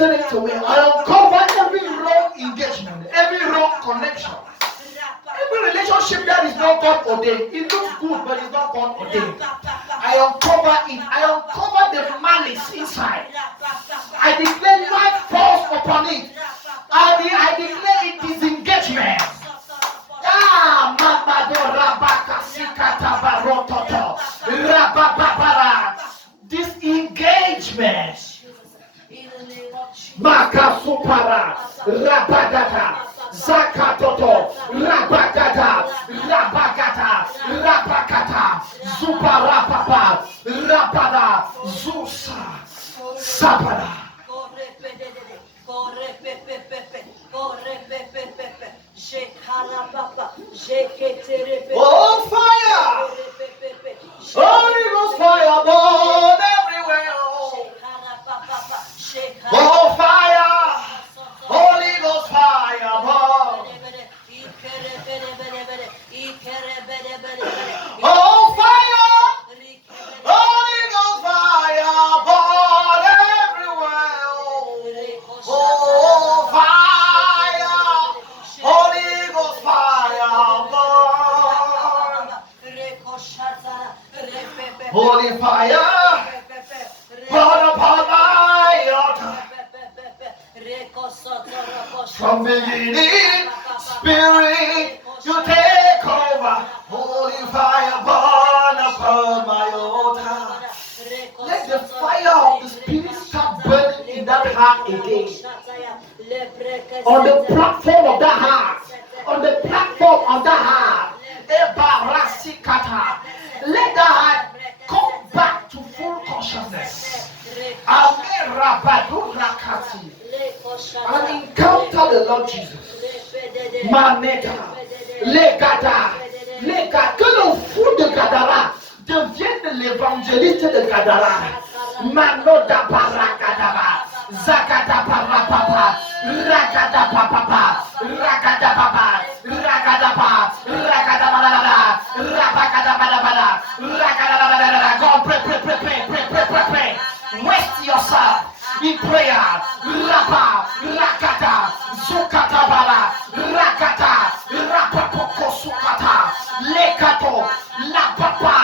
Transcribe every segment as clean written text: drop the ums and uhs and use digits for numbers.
listen it to me. I uncover every wrong engagement, every wrong connection. Every relationship that is not God ordained, it looks good, but it's not God ordained. I uncover it. I uncover the malice inside. I declare life falls upon it. I declare it disengagement. Ah, Mamado Rabaka Sikata Barototo Rababara. Disengagement. Makasupara Rabagata Zakatoto Rabagata Rabagata Rabakata Zuparapapa Rabada Zusa Sabara. Oh, fire! Holy Ghost fire burn everywhere. Oh, fire! Holy Ghost fire burn. Oh, fire! Holy Ghost fire burn everywhere. Oh, fire! Holy Ghost fire burn. Holy fire burn upon my altar. From beginning, Spirit, you take over. Holy fire burn upon my altar. Let the fire of the Spirit start burning in that heart again. On the platform of that heart. On the platform of that heart. Let that heart come back to full consciousness. And encounter the Lord Jesus. Maneta, Legada, que le fou de Gadara devienne l'évangéliste de Gadara. Manoda Paragadaba, Zakada Parapapa, Ragada Papa, Ragada Papa, Ragada Papa, Ragada Balada, Rabagada Balabada, Ragada Balada. God, pray. Waste yourself in prayer. Rapa, Rakata, Zukata Bala, Rakata, Rapapoko Sukata, Lekato, Lapapa,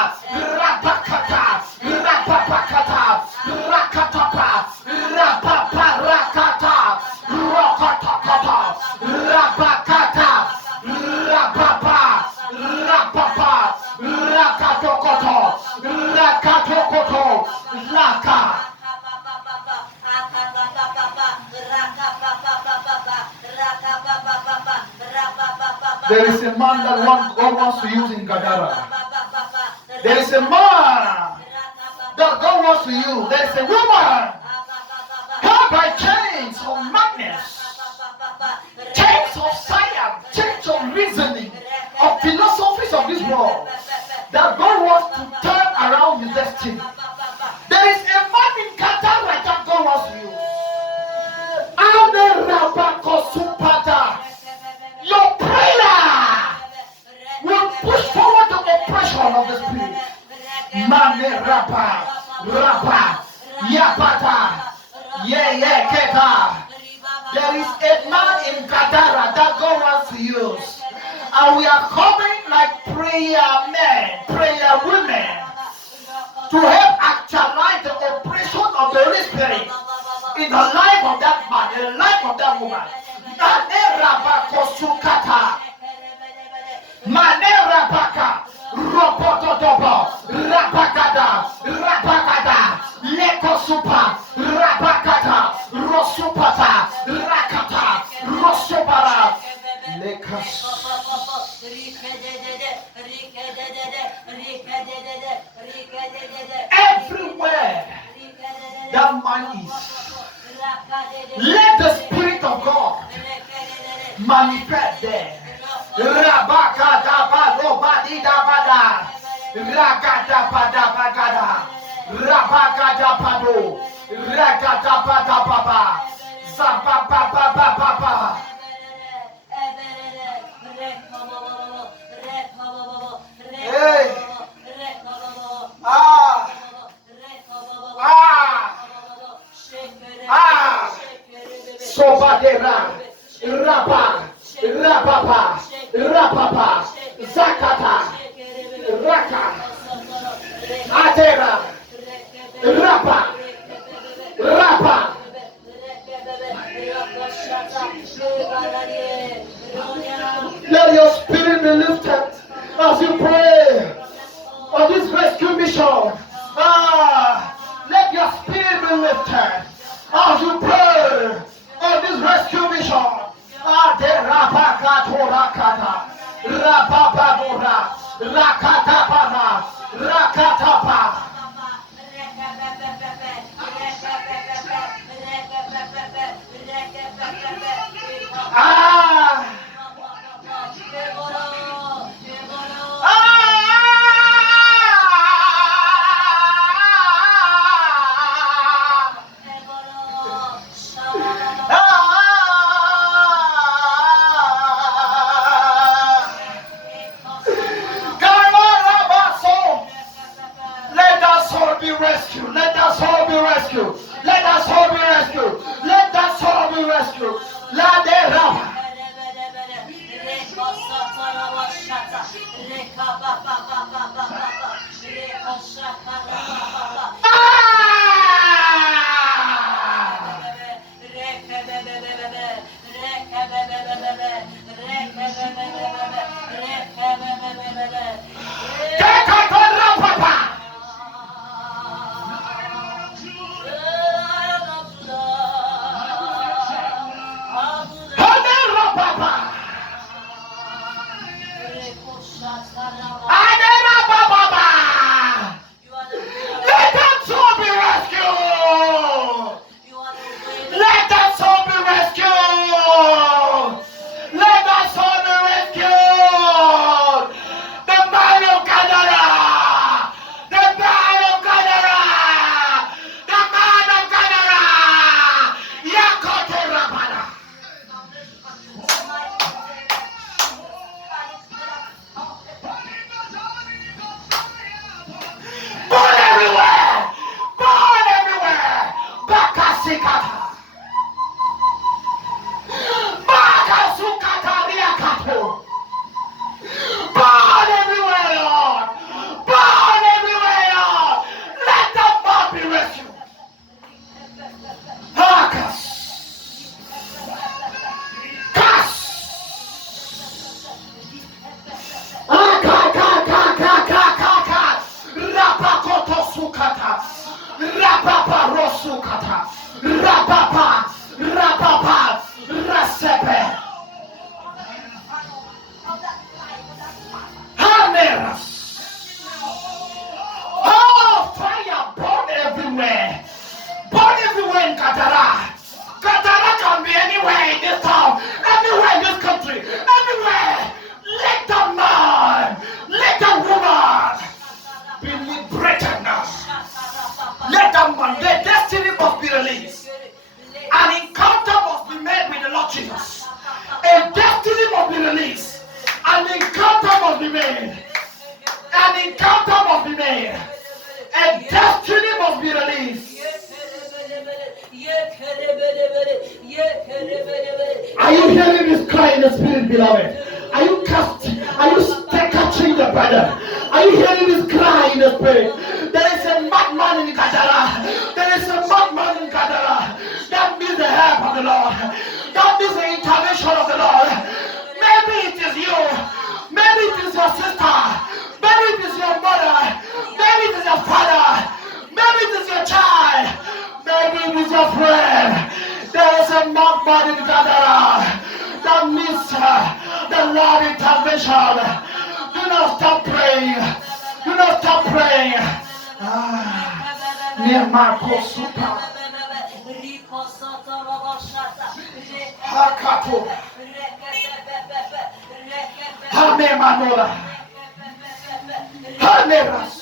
Rapakata, Rapapakata, Rakatapa, Rapapa, Rakata, Rakatakata, Rapakata, Rapapa, Rapapa, Rakatokoto, Rakatokoto, Laka. There is a man that God wants to use in Gadara. There is a man that God wants to use. There is a woman held by chains of madness, chains of science, chains of reasoning, of philosophies of this world, that God wants to turn around his destiny. There is a man in Gadara that God wants to use. Your prayer will push forward the oppression of the spirit. Mane rapa, yapata, keta. There is a man in Gadara that God wants to use. And we are coming like prayer men, prayer women, to help actualize the operation of the Holy Spirit in the life of that man, in the life of that woman. Manerabaka, Ropototopo, Rabagada, Lekosupa, Rabakata, Rosupata, Rakata, Rosupara, Lekas. Everywhere that man is, let the Spirit of God manifest there. Rabakada Badobadi Dabada, Ragada Badabagada, Rabagada Bado, Ragada Badababa, Zabababababa. Hey. Adera, Rapa, Rapapa, Rapapa, Zakata, Raka, Adera, Rapa, Rapa. Let your spirit be lifted as you pray on this rescue mission. Let your spirit be lifted as you pray on this rescue mission. Rakatapa. Let that soul be rescued. Let that soul be rescued. Let that soul be rescued. Let that soul be rescued. La de rama. Let that soul be rescued. Let that soul be rescued. Let that soul be rescued. The man of Gadara. The man of Gadara. The man of Gadara. Yakoto Rabana. Born everywhere. Born everywhere. Bakasikata. Bakasukata riakato. Born everywhere, Lord. Born everywhere, Lord. Let the bomb be rescued. Hakas. Kas. Akakakakakakaka. Rapakoto sukata. Rapapa rosukata. Rapapa. Rapapa. Rasepe. Hameras. Oh, fire burn everywhere. Burn everywhere in Katara. Katara can be anywhere in this town, anywhere in this country, everywhere. Let the man, let the woman be liberated now. Let the man, their destiny must be released. An encounter must be made with the Lord Jesus. A destiny must be released. An encounter must be made. An encounter must be made. A destiny must be released. Are you hearing this cry in the spirit, beloved? Are you catching the brother? Are you hearing this cry in the spirit? There is a madman in Gadara. There is a madman in Gadara. That means the help of the Lord. That means the intervention of the Lord. Maybe it is you. Maybe it is your sister. Maybe it is your mother. Maybe it is your father. Maybe it is your child. Maybe it is your friend. There is a madman in Gadara. That needs the Lord intervention. Do not stop praying. Do not stop praying. Near Marco Super. Hakato. Hame Manola. Hameras.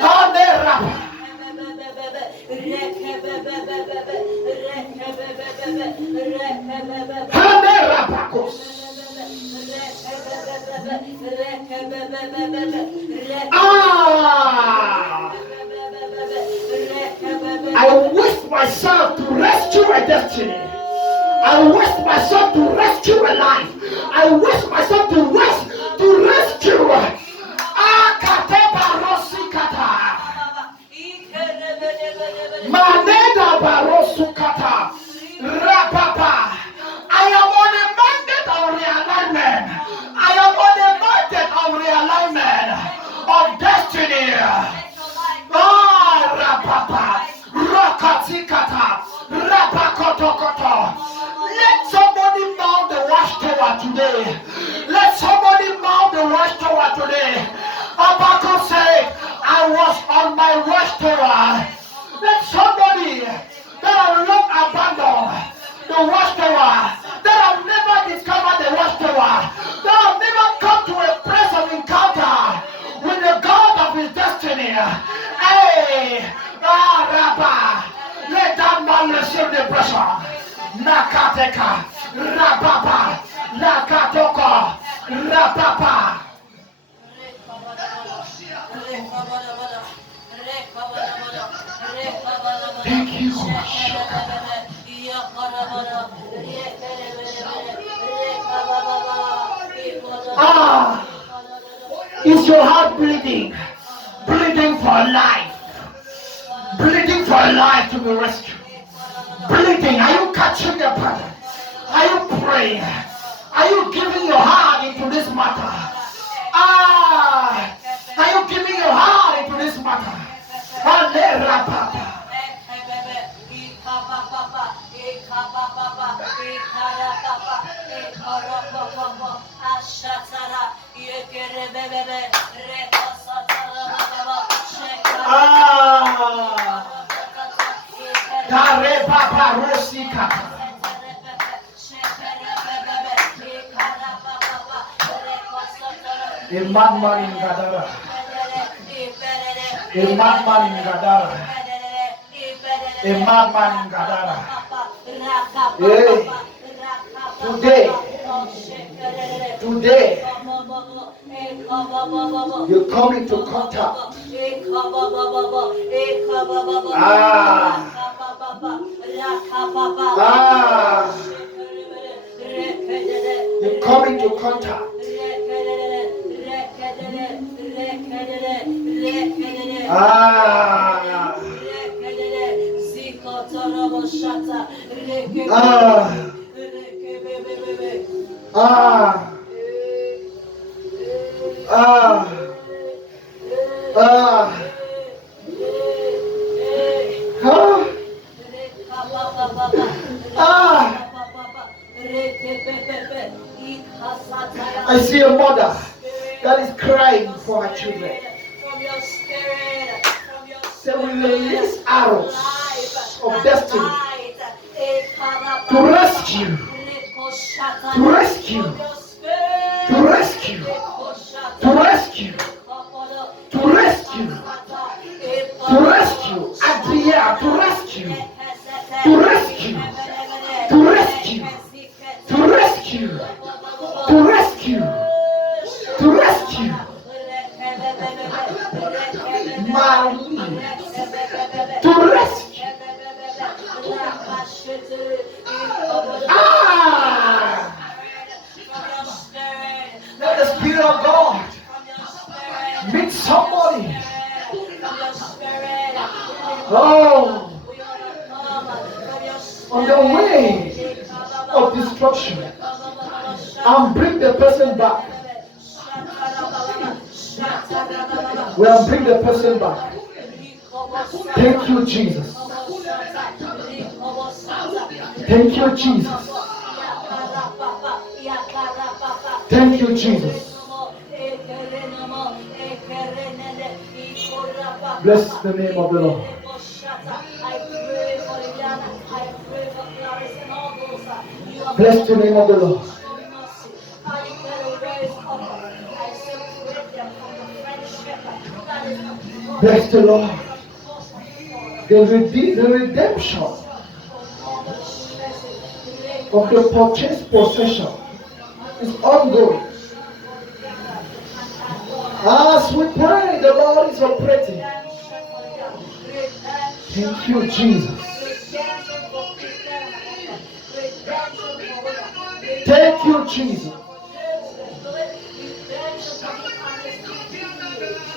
Hamerap. Hamerapakos. I wish my myself to rescue a destiny. I waste myself to rescue a life. I waste myself to rescue. Akateba rosikata. Maneda barosukata. Rapapa. I am on a mandate of realignment. I am on a mandate of realignment of destiny. Rapapa. Rakatikata. Rapakotokoto. Let somebody mount the watchtower today. Let somebody mount the watchtower today. Habakkuk said, I was on my watchtower. Let somebody that have long abandoned the watchtower, that have never discovered the watchtower, that have never come to a place of encounter with the God of his destiny. Hey, Rabba, let that man receive the pressure. Nakateka, Rababa, Nakatoka, Rababa. Thank you. Is your heart bleeding? Bleeding for life. Bleeding for life to be rescued. Bleeding. Are you catching the pattern? Are you praying? Are you giving your heart into this matter? Are you giving your heart into this matter? A madman in Gadara. A madman in Gadara. A madman in Gadara. Hey. Today, you come into contact. You come into contact. I see a mother that is crying for her children. Say we release arrows of destiny to rescue, to rescue, to rescue, to rescue, to rescue, to rescue, Adria, to rescue, to rescue, to rescue, to rescue, to rescue, to rescue. To rescue. Let the Spirit of God meet somebody. On the way of destruction, and bring the person back. Well, bring the person back. Thank you, Jesus. Thank you, Jesus. Thank you, Jesus. Bless the name of the Lord. Bless the name of the Lord. Bless the Lord. The redemption of the purchased possession is ongoing. As we pray, the Lord is operating. Thank you, Jesus. Thank you, Jesus.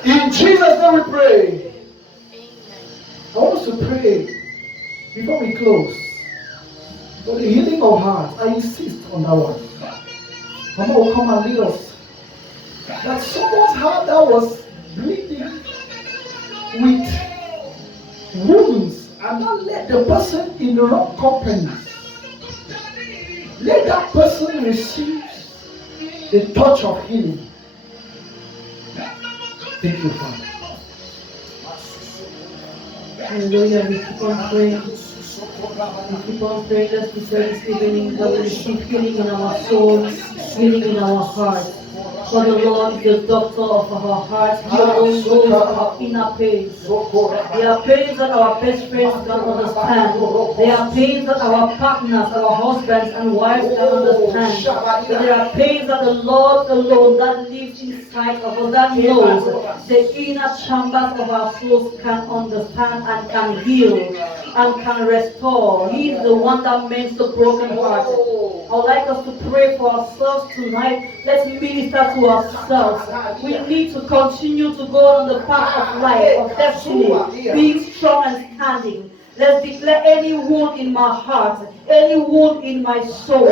In Jesus' name we pray. I want us to pray before we close for the healing of heart. I insist on that one. Mama will come and lead us. That someone's heart that was bleeding with wounds, and not let the person in the wrong company. Let that person receive the touch of healing. Thank you, Father. Hallelujah. We keep on praying. We keep on praying that we pray this evening that we receive healing in our souls, healing in our hearts. For the Lord is the doctor of our hearts. He alone knows our inner pains. There are pains that our best friends can understand. There are pains that our partners, our husbands and wives can understand. But there are pains that the Lord alone that lives inside of us, that knows the inner chambers of our souls can understand and can heal and can restore. He is the one that mends the broken heart. I would like us to pray for ourselves tonight. Let's minister to ourselves. We need to continue to go on the path of life, of destiny, being strong and standing. Let's declare any wound in my heart, any wound in my soul,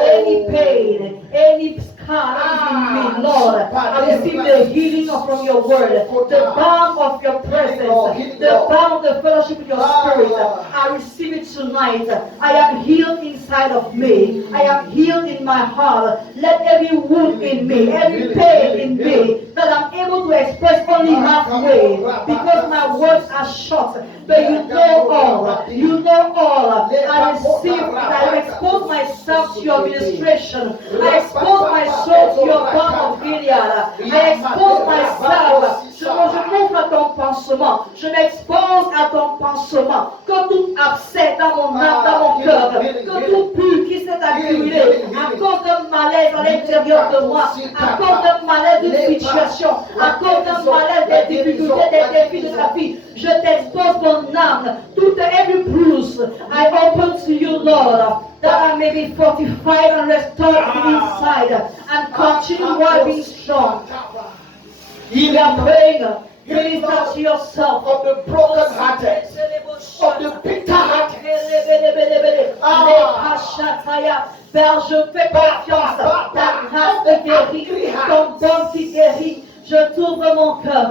any pain, any scar that is in me, Lord. I receive the healing from your word, the balm of your presence, the balm of the fellowship with your spirit. I receive it tonight. I am healed inside of me. I am healed in my heart. Let every wound in me, every pain in me, that I'm able to express only halfway, because my words are short. But you know all. You know all. I receive, I expose myself to your ministration. I expose my soul to your balm of Gilead. I expose myself. Je m'ouvre à ton pansement. Je m'expose à ton pansement. Que tout abcès dans mon âme, dans mon cœur, que tout pus qui s'est accumulé à cause d'un malaise à l'intérieur de moi, à cause d'un malaise d'une situation, à cause d'un malaise des difficultés, des défis de ta vie, je t'expose mon âme. Toute every bruise I open to you, Lord, that I may be fortified and restored inside and continue while being strong. You are praying, minister to yourself, of the broken hearted, of the bitter hearted. Père, je fais confiance, ta grâce te guérit, ton don qui guérit. Je t'ouvre mon cœur.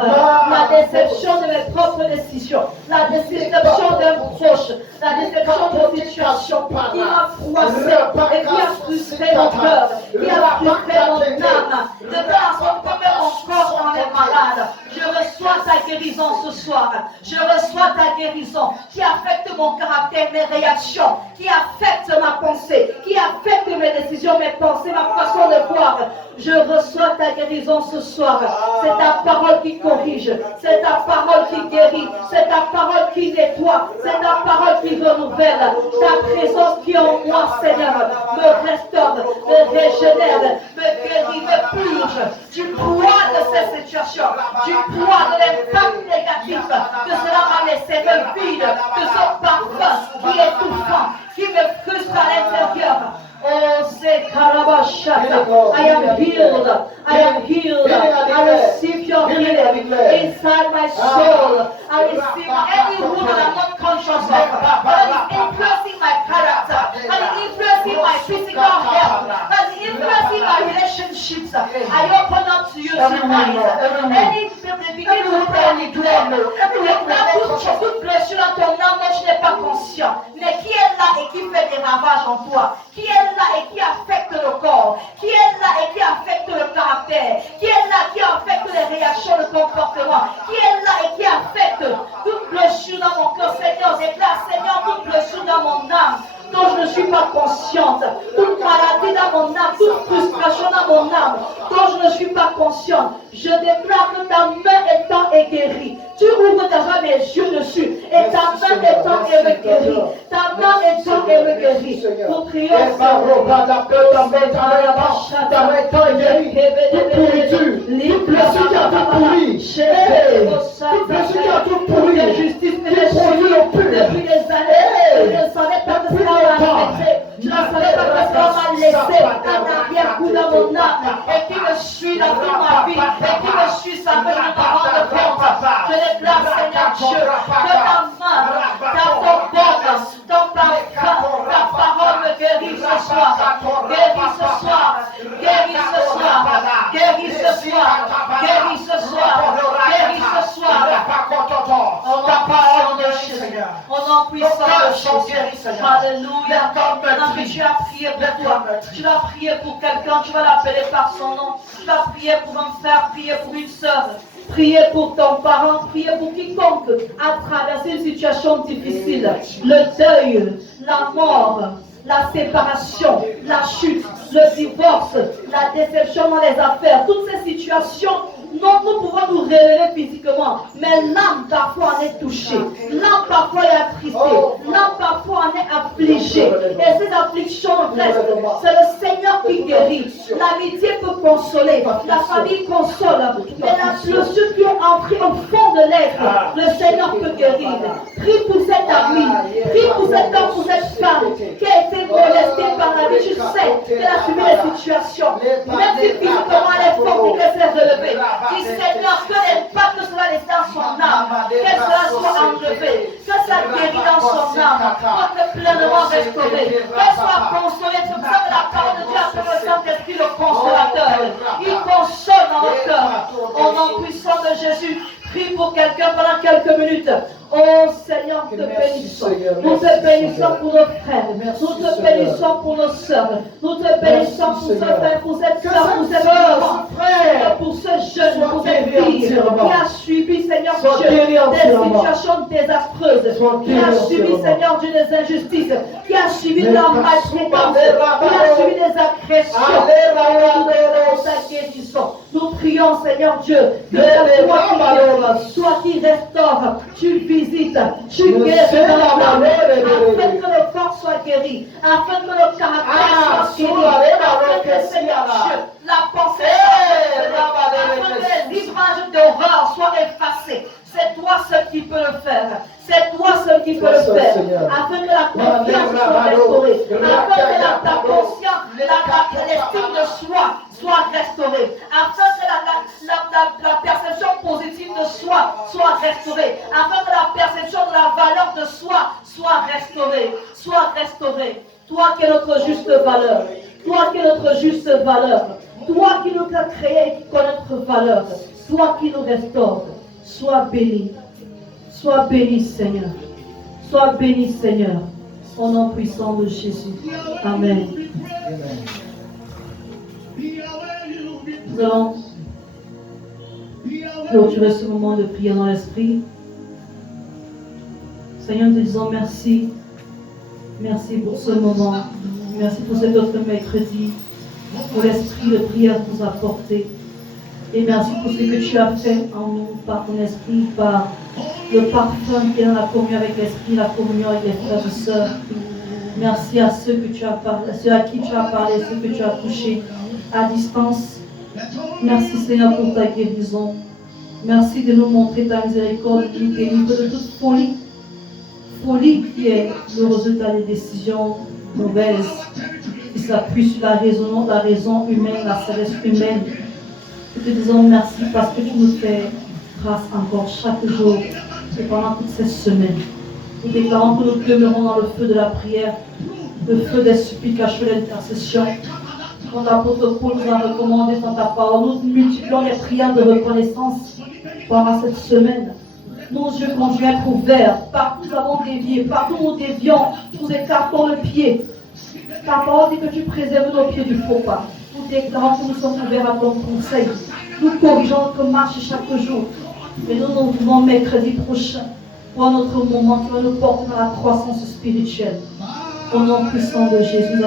La déception de mes propres décisions, la déception d'un proche, la déception de situation qui m'a froissé et qui a frustré mon cœur, qui a frustré mon âme, de telle sorte que même mon corps en est malade. Je reçois ta guérison ce soir. Je reçois ta guérison qui affecte mon caractère, mes réactions, qui affecte ma pensée, qui affecte mes décisions, mes pensées, ma façon de voir. Je reçois ta guérison ce soir. C'est ta parole qui corrige, c'est ta parole qui guérit, c'est ta parole qui nettoie, c'est ta parole qui renouvelle. Ta présence qui est en moi, Seigneur, me restaure, me régénère, me guérit, me purge du poids de ces situations, du poids de l'impact négatif que cela m'a laissé, me vide de ce parfum qui est étouffant, qui me frustre à l'intérieur. Oh, say Karabashata. I am healed. I am healed. I receive your healing inside my soul. I receive any wound that I'm not conscious of, that is influencing my character, that is influencing my physical health, that is influencing my relationships. I open up to you tonight. Any begin to pray toute blessure dans ton âme dont tu n'es pas conscient, mais qui est là et qui fait des ravages en toi, qui est là et qui affecte le corps, qui est là et qui affecte le caractère, qui est là qui affecte les réactions, le comportement, qui est là et qui affecte toute blessure dans mon cœur. Seigneur, déclare, Seigneur, toute blessure dans mon âme dont je ne suis pas consciente, toute maladie dans mon âme, toute frustration dans mon âme dont je ne suis pas consciente. Je déclare que ta main étant est guérie. Tu ouvres déjà mes yeux dessus et ta main étant est me guérie. Ta main étant est me guérie. Pour prier ta main étant est guérie. Toute pourriture, toute blessure qui a tout pourri, toute blessure qui a tout pourri, justice depuis des années. va m'a laissé en arrière-coup dans mon âme et qui me suit dans toute ma vie et qui me suit sans que je ne m'en rende compte. Je déclare, Seigneur Dieu, que ta main, ton bord, ton ta parole me guérit ce soir. Guéris ce soir. Guéris ce soir. Guéris ce soir. Guéris ce soir. Guéris ce soir. On en puissance de Jésus. Alléluia. Maintenant que tu as prié pour toi, tu vas prier pour quelqu'un, tu vas l'appeler par son nom. Tu vas prier pour un frère, prier pour une sœur. Priez pour ton parent, priez pour quiconque a traversé une situation difficile. Le deuil, la mort, la séparation, la chute, le divorce, la déception dans les affaires, toutes ces situations, non, nous pouvons nous révéler physiquement, mais l'âme parfois en est touchée, l'âme parfois est attristée, l'âme parfois en est affligée, et ces afflictions restent. C'est le Seigneur qui guérit. L'amitié peut consoler, la famille console, mais la blessure qui est entrée au fond de l'être, le Seigneur peut guérir. Prie pour cet ami, prie pour cet homme, pour cette femme qui a été molestée par la vie. Je sais qu'elle a subi les situations, même si physiquement elle est forte et qu'elle s'est relevée. Dis Seigneur, que l'impact soit laissé dans son âme, que cela soit enlevé, que ça guérit dans son âme, pour que pleinement restauré, qu'elle soit consolée. C'est pour ça que la parole de Dieu appelle le Saint-Esprit le consolateur. Il console dans nos cœurs. Au nom puissant de Jésus, prie pour quelqu'un pendant quelques minutes. Oh Seigneur, nous te bénissons. Nous te bénissons pour nos frères. Nous te bénissons pour nos sœurs. Nous te bénissons pour ce frère, pour cette soeur, pour cette enfant. Pour ce jeune, pour cette fille qui a suivi, Seigneur Dieu, des situations désastreuses. Qui a suivi, Seigneur Dieu, des injustices. Qui a suivi de la maltraitance. Qui a suivi des agressions. Nous prions, Seigneur Dieu, que toi qui restaure, tu visites, tu guéris dans l'âme, afin que le corps soit guéri, afin que le caractère soit guéri, afin que, Seigneur Dieu, la pensée afin que les images d'horreur soient effacées. C'est toi seul qui peux le faire. C'est toi seul qui peux le faire. Afin que la confiance soit restaurée. Afin que ta conscience, l'estime de soi soit restaurée. Afin que la perception positive de soi soit restaurée. Afin que la perception de la valeur de soi soit restaurée. Soit restaurée. Toi qui es notre juste valeur. Toi qui es notre juste valeur. Toi qui nous as créés et qui connais notre valeur. Toi qui nous restaures. Sois béni. Sois béni, Seigneur. Sois béni, Seigneur. Au nom puissant de Jésus. Amen. Nous allons clôturer ce moment de prière dans l'esprit. Seigneur, nous te disons merci. Merci pour ce moment. Merci pour cet autre mercredi. Pour l'esprit de prière que nous a porté. Et merci pour ce que tu as fait en nous, par ton esprit, par le parfum qui est dans la communion avec l'esprit, la communion avec les frères et sœurs. Merci à ceux que tu as parlé, ceux à qui tu as parlé, ceux que tu as touchés à distance. Merci Seigneur pour ta guérison. Merci de nous montrer ta miséricorde, de nous délivrer de toute folie. Folie qui est le résultat des décisions mauvaises, qui s'appuie sur la raison humaine, la sagesse humaine. Nous te disons merci parce que tu nous fais grâce encore chaque jour et pendant toutes ces semaines. Nous déclarons que nous demeurons dans le feu de la prière, le feu des supplications et l'intercession. Quand l'apôtre Paul nous a recommandé dans ta parole, nous multiplions les prières de reconnaissance pendant cette semaine. Nos yeux conduits être ouverts, partout nous avons dévié, partout nous dévions, nous écartons le pied. Ta parole dit que tu préserves nos pieds du faux pas. Nous déclarons que nous sommes ouverts à ton conseil. Nous corrigeons notre marche chaque jour. Et nous nous retrouvons mercredi prochain pour un autre moment qui va nous porter dans la croissance spirituelle. Au nom puissant de Jésus.